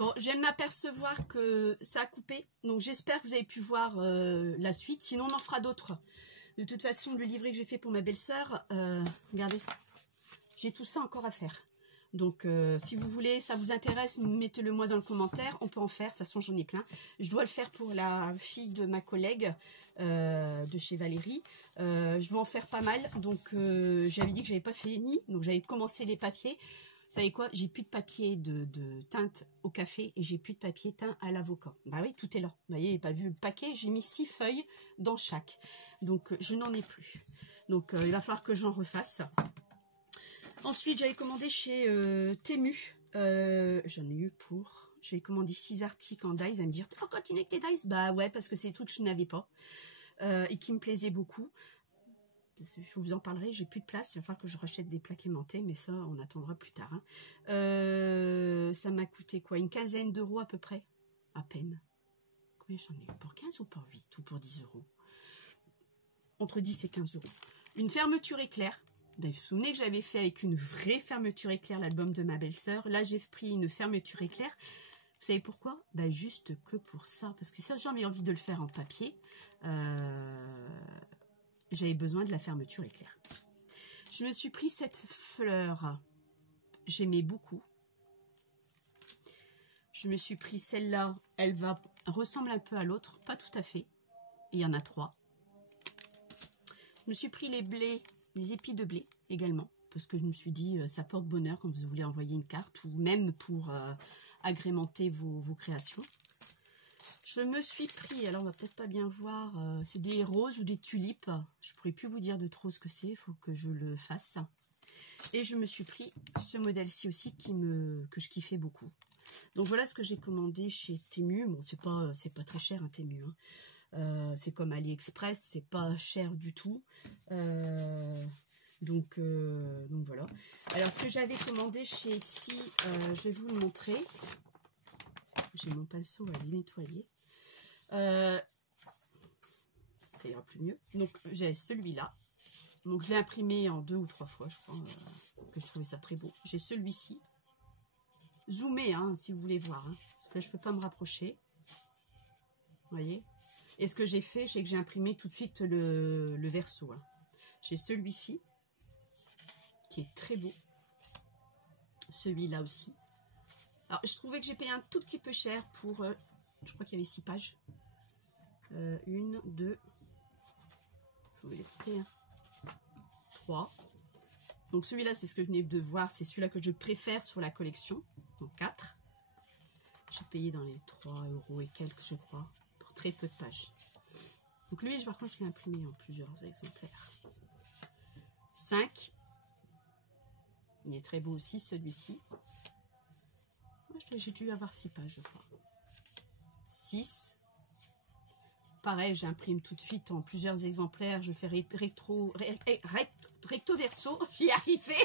Bon, je viens de m'apercevoir que ça a coupé, donc j'espère que vous avez pu voir la suite, sinon on en fera d'autres. De toute façon, le livret que j'ai fait pour ma belle-sœur, regardez, j'ai tout ça encore à faire. Donc, si vous voulez, ça vous intéresse, mettez-le moi dans le commentaire, on peut en faire, de toute façon j'en ai plein. Je dois le faire pour la fille de ma collègue de chez Valérie. Je dois en faire pas mal, donc j'avais dit que j'avais pas fini, donc j'avais commencé les papiers. Vous savez quoi, j'ai plus de papier de teinte au café et j'ai plus de papier teint à l'avocat. Bah oui, tout est là. Vous voyez, pas vu le paquet, j'ai mis 6 feuilles dans chaque. Donc, je n'en ai plus. Donc, il va falloir que j'en refasse. Ensuite, j'avais commandé chez Temu. J'en ai eu pour... J'avais commandé 6 articles en dies. Elle me dit, oh, continue avec tes dies. Bah ouais, parce que c'est des trucs que je n'avais pas. Et qui me plaisaient beaucoup. Je vous en parlerai, j'ai plus de place, il va falloir que je rachète des plaques aimantées, mais ça on attendra plus tard. Hein. Ça m'a coûté quoi, une quinzaine d'euros à peu près, à peine. Combien j'en ai eu, pour 15 ou pour 8 ou pour 10 euros? Entre 10 et 15 euros. Une fermeture éclair. Vous vous souvenez que j'avais fait avec une vraie fermeture éclair l'album de ma belle-sœur. Là j'ai pris une fermeture éclair. Vous savez pourquoi? Bah juste que pour ça, parce que ça j'avais envie de le faire en papier. J'avais besoin de la fermeture éclair. Je me suis pris cette fleur. J'aimais beaucoup. Je me suis pris celle-là. Elle ressemble un peu à l'autre. Pas tout à fait. Il y en a 3. Je me suis pris les blés, les épis de blé également. Parce que je me suis dit, ça porte bonheur quand vous voulez envoyer une carte. Ou même pour agrémenter vos créations. Je me suis pris, alors on va peut-être pas bien voir, c'est des roses ou des tulipes. Je pourrais plus vous dire de trop ce que c'est, il faut que je le fasse. Et je me suis pris ce modèle-ci aussi que je kiffais beaucoup. Donc voilà ce que j'ai commandé chez Temu. Bon, c'est pas très cher, hein, Temu. Hein. C'est comme AliExpress, c'est pas cher du tout. Donc voilà. Alors ce que j'avais commandé chez Etsy, je vais vous le montrer. J'ai mon pinceau à les nettoyer. Ça ira plus mieux. Donc j'ai celui-là. Donc je l'ai imprimé en 2 ou 3 fois, je crois, que je trouvais ça très beau. J'ai celui-ci. Zoomé, hein, si vous voulez voir. Hein, parce que là, je peux pas me rapprocher. Vous voyez. Et ce que j'ai fait, c'est que j'ai imprimé tout de suite le verso. Hein. J'ai celui-ci, qui est très beau. Celui-là aussi. Alors, je trouvais que j'ai payé un tout petit peu cher pour... je crois qu'il y avait 6 pages. 1, 2... Faut les compter, hein. 3. Donc, celui-là, c'est ce que je venais de voir. C'est celui-là que je préfère sur la collection. Donc, 4. J'ai payé dans les 3 euros et quelques, je crois. Pour très peu de pages. Donc, lui, par contre, je l'ai imprimé en plusieurs exemplaires. 5. Il est très beau aussi, celui-ci. J'ai dû avoir 6 pages, je crois. 6. Pareil, j'imprime tout de suite en plusieurs exemplaires. Je fais recto verso, j'y ai arrivé.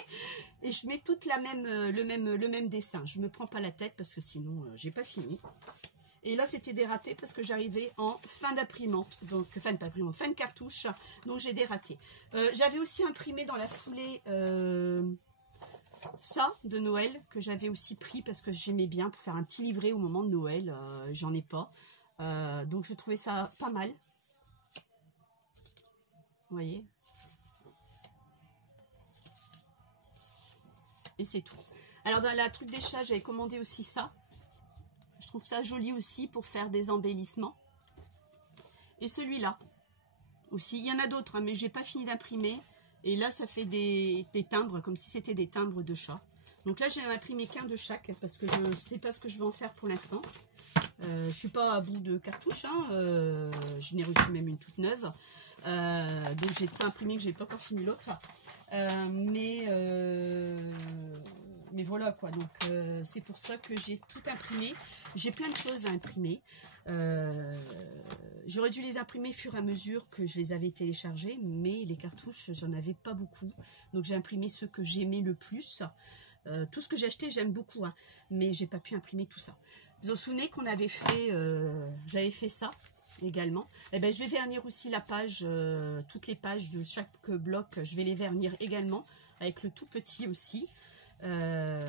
Et je mets toute le même dessin. Je ne me prends pas la tête parce que sinon, j'ai pas fini. Et là, c'était des ratés parce que j'arrivais en fin d'imprimante. Donc, fin de cartouche. Donc, j'ai des ratés. J'avais aussi imprimé dans la foulée... ça de Noël que j'avais aussi pris parce que j'aimais bien pour faire un petit livret au moment de Noël. J'en ai pas. Donc je trouvais ça pas mal. Vous voyez. Et c'est tout. Alors dans la truc des chats, j'avais commandé aussi ça. Je trouve ça joli aussi pour faire des embellissements. Et celui-là aussi. Il y en a d'autres, hein, mais j'ai pas fini d'imprimer. Et là, ça fait des timbres, comme si c'était des timbres de chat. Donc là, j'ai imprimé qu'un de chaque, parce que je ne sais pas ce que je vais en faire pour l'instant. Je ne suis pas à bout de cartouches. Hein, je n'ai reçu même une toute neuve. Donc j'ai tout imprimé, que je n'ai pas encore fini l'autre. Mais voilà quoi. Donc c'est pour ça que j'ai tout imprimé. J'ai plein de choses à imprimer. J'aurais dû les imprimer au fur et à mesure que je les avais téléchargés, mais les cartouches, j'en avais pas beaucoup. Donc j'ai imprimé ceux que j'aimais le plus. Tout ce que j'ai acheté, j'aime beaucoup, hein, mais j'ai pas pu imprimer tout ça. Vous vous souvenez qu'on avait fait, j'avais fait ça également. Eh ben, je vais vernir aussi la page, toutes les pages de chaque bloc, je vais les vernir également, avec le tout petit aussi. Vous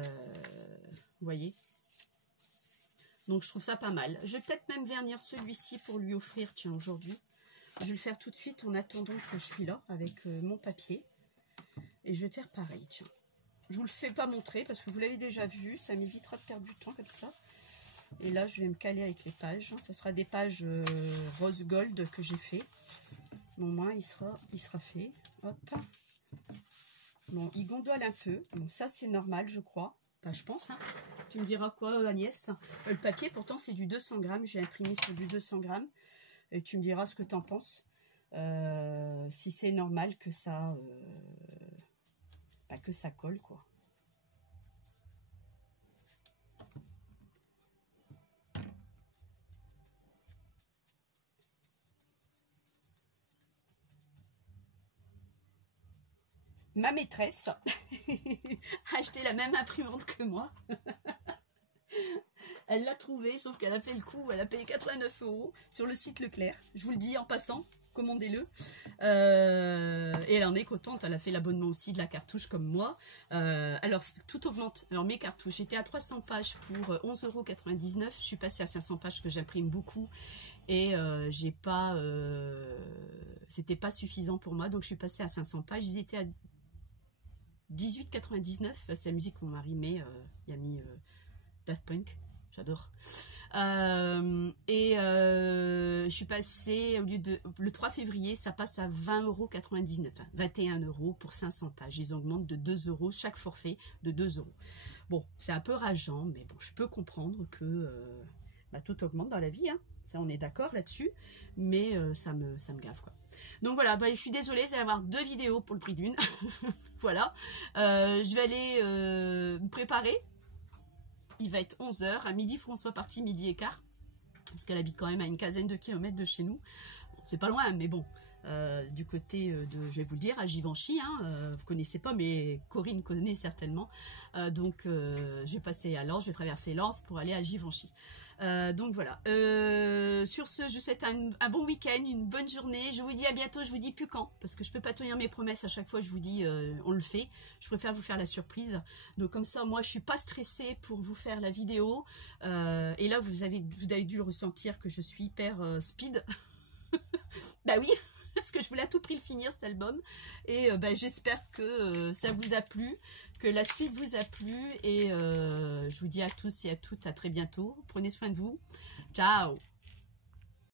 voyez. Donc je trouve ça pas mal. Je vais peut-être même vernir celui-ci pour lui offrir, tiens, aujourd'hui. Je vais le faire tout de suite en attendant que je suis là avec mon papier. Et je vais faire pareil, tiens. Je vous le fais pas montrer parce que vous l'avez déjà vu. Ça m'évitera de perdre du temps comme ça. Et là, je vais me caler avec les pages. Ce sera des pages rose gold que j'ai fait. Bon, moi, il sera fait. Hop. Bon, il gondole un peu. Bon, ça, c'est normal, je crois. Enfin, je pense. Hein. Tu me diras quoi, Agnès? Le papier, pourtant, c'est du 200 grammes. J'ai imprimé sur du 200 grammes. Et tu me diras ce que tu en penses. Si c'est normal que ça... que ça colle, quoi. Ma maîtresse a acheté la même imprimante que moi. Elle l'a trouvée, sauf qu'elle a fait le coup, elle a payé 89 € sur le site Leclerc. Je vous le dis en passant, commandez-le. Et elle en est contente, elle a fait l'abonnement aussi de la cartouche comme moi. Alors, tout augmente. Alors, mes cartouches, j'étais à 300 pages pour 11,99 €. Je suis passée à 500 pages, que j'imprime beaucoup. Et j'ai pas... c'était pas suffisant pour moi, donc je suis passée à 500 pages. Ils étaient à 18,99 €. C'est la musique que mon mari met. Il a mis Daft Punk. J'adore. Je suis passée, au lieu de le 3 février, ça passe à 20,99 €, 21 € pour 500 pages. Ils augmentent de 2 € chaque forfait, de 2 €. Bon, c'est un peu rageant, mais bon, je peux comprendre que tout augmente dans la vie, hein. Ça, on est d'accord là-dessus, mais ça me gave, quoi. Donc voilà, je suis désolée, vous allez avoir 2 vidéos pour le prix d'une. Voilà. Je vais aller me préparer. Il va être 11 h. À midi, il faut qu'on soit parti, midi et quart. Parce qu'elle habite quand même à une quinzaine de kilomètres de chez nous. Bon, c'est pas loin, mais bon. Du côté de, je vais vous le dire, à Givenchy. Hein, vous connaissez pas, mais Corinne connaît certainement. Donc, je vais passer à Lens, je vais traverser Lens pour aller à Givenchy. Donc voilà. Sur ce, je vous souhaite un bon week-end, une bonne journée. Je vous dis à bientôt. Je vous dis plus quand, parce que je peux pas tenir mes promesses à chaque fois. Je vous dis, on le fait. Je préfère vous faire la surprise. Donc comme ça, moi, je suis pas stressée pour vous faire la vidéo. Et là, vous avez dû le ressentir que je suis hyper speed. Bah oui. Parce que je voulais à tout prix le finir, cet album. Et j'espère que ça vous a plu, que la suite vous a plu. Et je vous dis à tous et à toutes à très bientôt. Prenez soin de vous. Ciao!